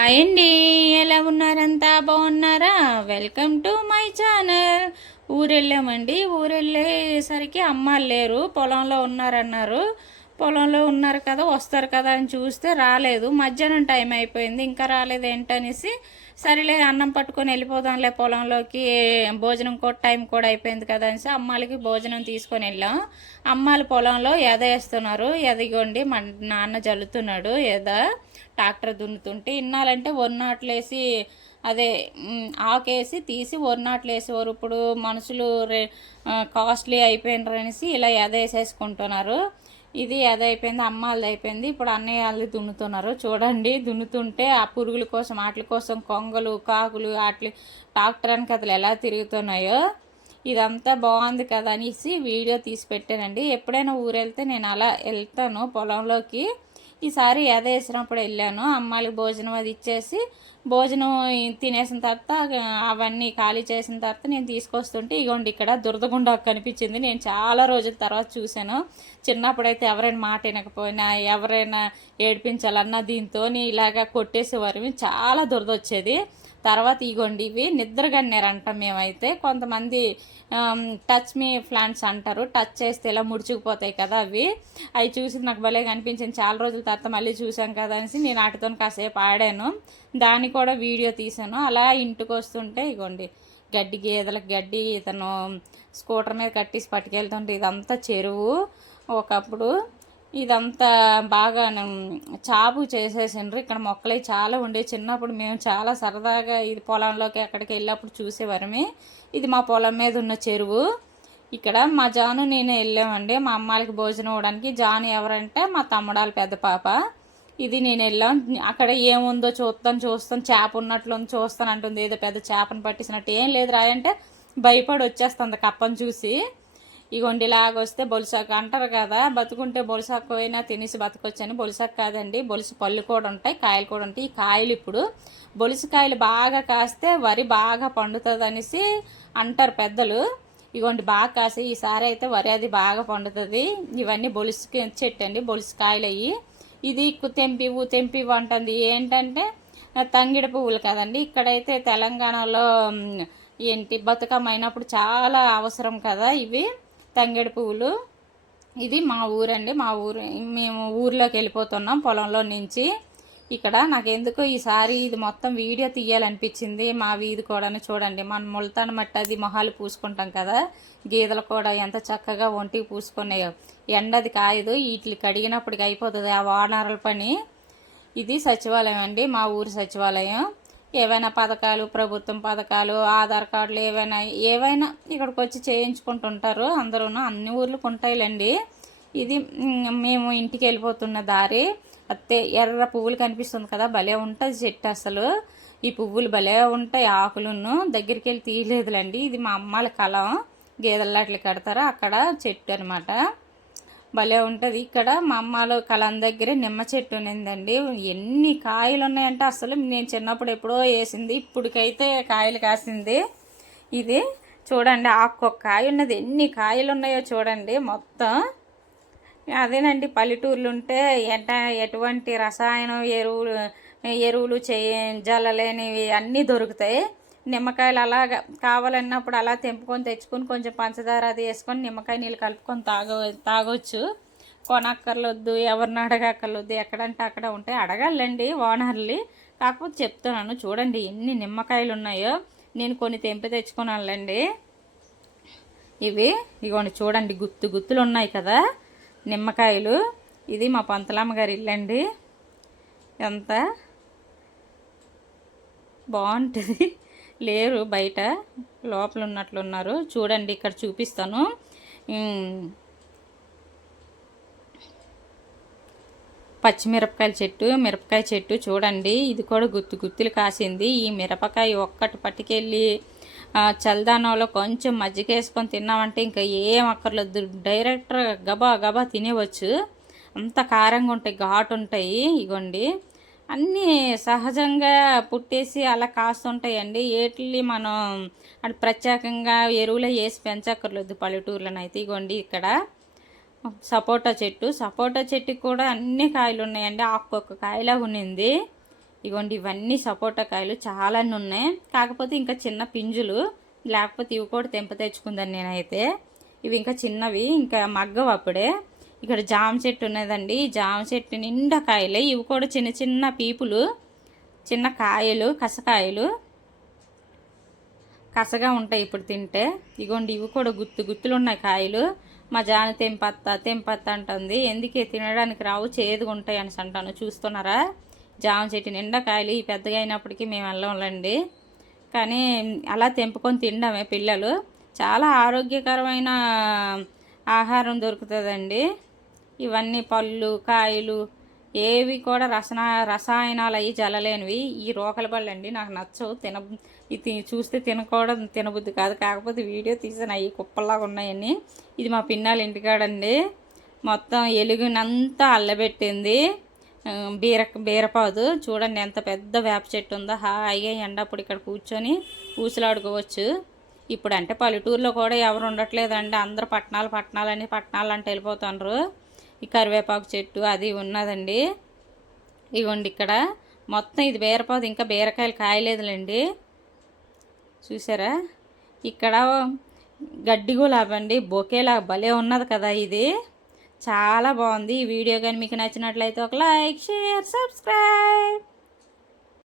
Hi అండి ఎలా ఉన్నారంతా? బాగున్నారా? Welcome to my channel. ఊరెళ్ళామండి ఊరెళ్ళేసరికి అమ్మ లేరు పొలంలో ఉన్నారన్నారు. పొలంలో ఉన్నారు కదా వస్తారు కదా అని చూస్తే రాలేదు. మధ్యాహ్నం టైం అయిపోయింది ఇంకా రాలేదు ఏంటనేసి సరేలే అన్నం పట్టుకొని వెళ్ళిపోదాంలే పొలంలోకి భోజనం కూడా టైం కూడా అయిపోయింది కదా అనేసి అమ్మాలకి భోజనం తీసుకొని వెళ్ళాం. అమ్మాలు పొలంలో ఎద వేస్తున్నారు ఎదిగోండి మా నాన్న జల్లుతున్నాడు ఎద ట్రాక్టర్ దున్నుతుంటే ఇన్నాలంటే వరినాట్లేసి అదే ఆకేసి తీసి ఒరినాట్లు వేసేవారు ఇప్పుడు మనుషులు రే కాస్ట్లీ అయిపోయినారు అనేసి ఇలా ఎద వేసేసుకుంటున్నారు ఇది అది అయిపోయింది అమ్మాలది అయిపోయింది ఇప్పుడు అన్నయ్య వాళ్ళది దున్నుతున్నారు. చూడండి దున్నుతుంటే ఆ పురుగుల కోసం వాటి కోసం కొంగలు కాకులు వాటి ట్రాక్టర్ అని కథలు ఎలా తిరుగుతున్నాయో. ఇదంతా బాగుంది కదా అనేసి వీడియో తీసి పెట్టానండి. ఎప్పుడైనా ఊరెళ్తే నేను అలా వెళ్తాను పొలంలోకి. ఈసారి ఎద వేసినప్పుడు వెళ్ళాను. అమ్మాయికి భోజనం అది ఇచ్చేసి భోజనం తినేసిన తర్వాత అవన్నీ ఖాళీ చేసిన తర్వాత నేను తీసుకొస్తుంటే ఇగోండి ఇక్కడ దురదగుండా కనిపించింది. నేను చాలా రోజుల తర్వాత చూశాను. చిన్నప్పుడైతే ఎవరైనా మాట వినకపోయినా ఎవరైనా ఏడిపించాలన్నా దీంతో ఇలాగా కొట్టేసేవారు. చాలా దురద వచ్చేది. తర్వాత ఇగోండి ఇవి నిద్రగన్నారంట మేమైతే. కొంతమంది టచ్ మీ ప్లాంట్స్ అంటారు. టచ్ చేస్తే ఇలా ముడుచుకుపోతాయి కదా అవి. అవి చూసి నాకు భలే కనిపించింది. చాలా రోజుల తర్వాత మళ్ళీ చూసాం కదా అనేసి నేను వాటితో కాసేపు ఆడాను. దాన్ని కూడా వీడియో తీసాను అలా ఇంటికి వస్తుంటే ఇగోండి గడ్డి గేదెలకు గడ్డి ఇతను స్కూటర్ మీద కట్టేసి పట్టుకెళ్తుంటే ఇదంతా చెరువు. ఒకప్పుడు ఇదంతా బాగా చాపు చేసేసిండ్రు. ఇక్కడ మొక్కలు చాలా ఉండే చిన్నప్పుడు మేము చాలా సరదాగా ఇది పొలంలోకి అక్కడికి వెళ్ళినప్పుడు చూసేవారమే. ఇది మా పొలం మీద ఉన్న చెరువు. ఇక్కడ మా జాను నేను వెళ్ళామండి. మా అమ్మాయికి భోజనం ఇవ్వడానికి. జాను ఎవరంటే మా తమ్ముడాల పెద్ద పాప. ఇది నేను వెళ్ళాం. అక్కడ ఏముందో చూస్తాను చూస్తాను చేప ఉన్నట్లు ఉంది చూస్తాను అంటుంది ఏదో పెద్ద చేపను పట్టేసినట్టు ఏం లేదు రాయంటే భయపడి వచ్చేస్తుంది కప్పని చూసి. ఇగోండి ఇలాగొస్తే బొలుసాకు అంటారు కదా బతుకుంటే బొలుసాకు పోయినా తినేసి బతకొచ్చని బొలుసాకు కాదండి. బొలుసు పళ్ళు కూడా ఉంటాయి కాయలు కూడా ఉంటాయి. ఈ కాయలు ఇప్పుడు బొలుసు కాయలు బాగా కాస్తే వరి బాగా పండుతుంది అనేసి అంటారు పెద్దలు. ఇగోండి బాగా కాసి ఈసారి అయితే వరి అది బాగా పండుతుంది. ఇవన్నీ బొలుసు చెట్టు అండి బొలుసు కాయలు అయ్యి ఇది తెంపి తెంపివు తెంపి అంటుంది. ఏంటంటే తంగిడి పువ్వులు కదండి. ఇక్కడైతే తెలంగాణలో ఏంటి బతుకమ్మ అయినప్పుడు చాలా అవసరం కదా ఇవి. తంగేడు పువ్వులు. ఇది మా ఊరండి. మా ఊరు మేము ఊర్లోకి వెళ్ళిపోతున్నాం పొలంలో నుంచి. ఇక్కడ నాకు ఎందుకో ఈసారి ఇది మొత్తం వీడియో తీయాలనిపించింది. మా వీధి కూడా చూడండి. మనం ముల్తాన్ మట్టి అది మొహాలు పూసుకుంటాం కదా. గీదలు కూడా ఎంత చక్కగా ఒంటికి పూసుకున్నాయో. ఎండది కాయదు. వీటికి కడిగినప్పటికి అయిపోతుంది ఆ వానరల పని. ఇది సచివాలయం అండి. మా ఊరి సచివాలయం. ఏవైనా పథకాలు ప్రభుత్వం పథకాలు ఆధార్ కార్డులు ఏవైనా ఏవైనా ఇక్కడికి వచ్చి చేయించుకుంటుంటారు. అందరూ అన్ని ఊర్లకు ఉంటాయిలేండి ఇది మేము ఇంటికి వెళ్ళిపోతున్న దారి. అత్తే ఎర్ర పువ్వులు కనిపిస్తుంది కదా భలే ఉంటుంది చెట్టు అసలు. ఈ పువ్వులు భలే ఉంటాయి ఆకులను. దగ్గరికి వెళ్ళి తీయలేదులేండి. ఇది మా అమ్మాల కలం. గేదెలు అట్లా కడతారు. అక్కడ చెట్టు అనమాట భలే ఉంటుంది. ఇక్కడ మా అమ్మలో కలం దగ్గరే నిమ్మ చెట్టు ఉన్నిందండి. ఎన్ని కాయలు ఉన్నాయంటే అసలు నేను చిన్నప్పుడు ఎప్పుడో వేసింది ఇప్పటికైతే కాయలు కాసింది. ఇది చూడండి ఆకు కాయ ఉన్నది. ఎన్ని కాయలు ఉన్నాయో చూడండి మొత్తం. అదేనండి పల్లెటూర్లు ఉంటే ఎట ఎటువంటి రసాయనం ఎరువులు ఎరువులు చేయ జల్లలేనివి అన్నీ దొరుకుతాయి. నిమ్మకాయలు అలాగా కావాలన్నప్పుడు అలా తెంపుకొని తెచ్చుకొని కొంచెం పంచదార అది వేసుకొని నిమ్మకాయ నీళ్ళు కలుపుకొని తాగ తాగొచ్చు. కొనక్కర్లొద్దు ఎవరిని అడగక్కర్లొద్దు ఎక్కడంటే అక్కడ ఉంటాయి. అడగాలండి ఓనర్లు. కాకపోతే చెప్తున్నాను చూడండి ఎన్ని నిమ్మకాయలు ఉన్నాయో నేను కొన్ని తెంపి తెచ్చుకున్నానులేండి. ఇవి ఇగోండి చూడండి గుత్తు గుత్తులు ఉన్నాయి కదా నిమ్మకాయలు. ఇది మా పంతలమ్మ గారి ఇల్లండి. ఎంత? బాగుంటుంది. లేరు బయట లోపల ఉన్నట్లున్నారు చూడండి ఇక్కడ చూపిస్తాను. పచ్చిమిరపకాయల చెట్టు మిరపకాయ చెట్టు చూడండి. ఇది కూడా గుత్తు గుత్తులు కాసింది. ఈ మిరపకాయ ఒక్కటి పట్టుకెళ్ళి చల్దానంలో కొంచెం మజ్జిగ వేసుకొని తిన్నామంటే ఇంకా ఏం అక్కర్లేదు. డైరెక్ట్గా గబా గబా తినేవచ్చు. అంత కారంగా ఉంటాయి ఘాటు ఉంటాయి. ఇగోండి. అన్నీ సహజంగా పుట్టేసి అలా కాస్తుంటాయండి. ఏటిని మనం అటు ప్రత్యేకంగా ఎరువులు వేసి పెంచక్కర్లేదు పల్లెటూర్లను అయితే ఇగోండి ఇక్కడ. సపోటా చెట్టు. సపోటా చెట్టుకి కూడా అన్ని కాయలు ఉన్నాయండి. ఒక్కొక్క కాయలా ఉన్నింది. ఇగోండి ఇవన్నీ సపోటా కాయలు చాలానే ఉన్నాయి. కాకపోతే ఇంకా చిన్న పింజులు. లేకపోతే ఇవి కూడా తెంప తెచ్చుకుందాన్ని నేనైతే. ఇవి ఇంకా చిన్నవి. ఇంకా మగ్గవు అప్పుడే. ఇక్కడ జామ చెట్టు ఉన్నదండి. జామ చెట్టు నిండా కాయలే. ఇవి కూడా చిన్న చిన్న పీపులు చిన్న కాయలు కసకాయలు కసగా ఉంటాయి ఇప్పుడు తింటే. ఇగోండి ఇవి కూడా గుత్తు గుత్తులు ఉన్నాయి కాయలు. మా జాన తెంపత్త తెంపత్త అంటుంది. ఎందుకే తినడానికి రావు చేదుగా ఉంటాయి అని అంటాను. చూస్తున్నారా? జామ చెట్టు నిండా కాయలు. ఈ పెద్దగా అయినప్పటికీ మేము వెళ్ళండి కానీ అలా తెంపుకొని తినడమే పిల్లలు. చాలా ఆరోగ్యకరమైన ఆహారం దొరుకుతుందండి. ఇవన్నీ పళ్ళు కాయలు ఏవి కూడా రసన రసాయనాలు అవి జల్లలేనివి ఈ రోకల పళ్ళు అండి నాకు నచ్చవు. తిన ఇది చూస్తే తినకూడదు తినబుద్ధి కాదు. కాకపోతే వీడియో తీసిన అవి కుప్పల్లాగా ఉన్నాయని ఇది మా పిన్నాల ఇంటికాడండి. మొత్తం ఎలుగునంతా అల్లబెట్టింది. బీర బీరపాదు. చూడండి ఎంత పెద్ద వేప చెట్టు ఉందో. హాయిగా ఎండప్పుడు ఇక్కడ కూర్చొని ఊసులాడుకోవచ్చు. ఇప్పుడు అంటే పల్లెటూరులో కూడా ఎవరు ఉండట్లేదండి. అందరూ పట్టణాలు పట్టణాలని పట్టణాలు అంటే వెళ్ళిపోతున్నారు ఈ కరివేపాకు చెట్టు అది ఉన్నదండి. ఇగోండి ఇక్కడ. మొత్తం ఇది బీరపాదు ఇంకా బీరకాయలు కాయలేదులేండి. చూసారా? ఇక్కడ గడ్డి గులాబీ అండి. బొకేలా భలే ఉన్నది కదా ఇది. చాలా బాగుంది ఈ వీడియో. కానీ మీకు నచ్చినట్లయితే ఒక లైక్ షేర్ సబ్స్క్రైబ్.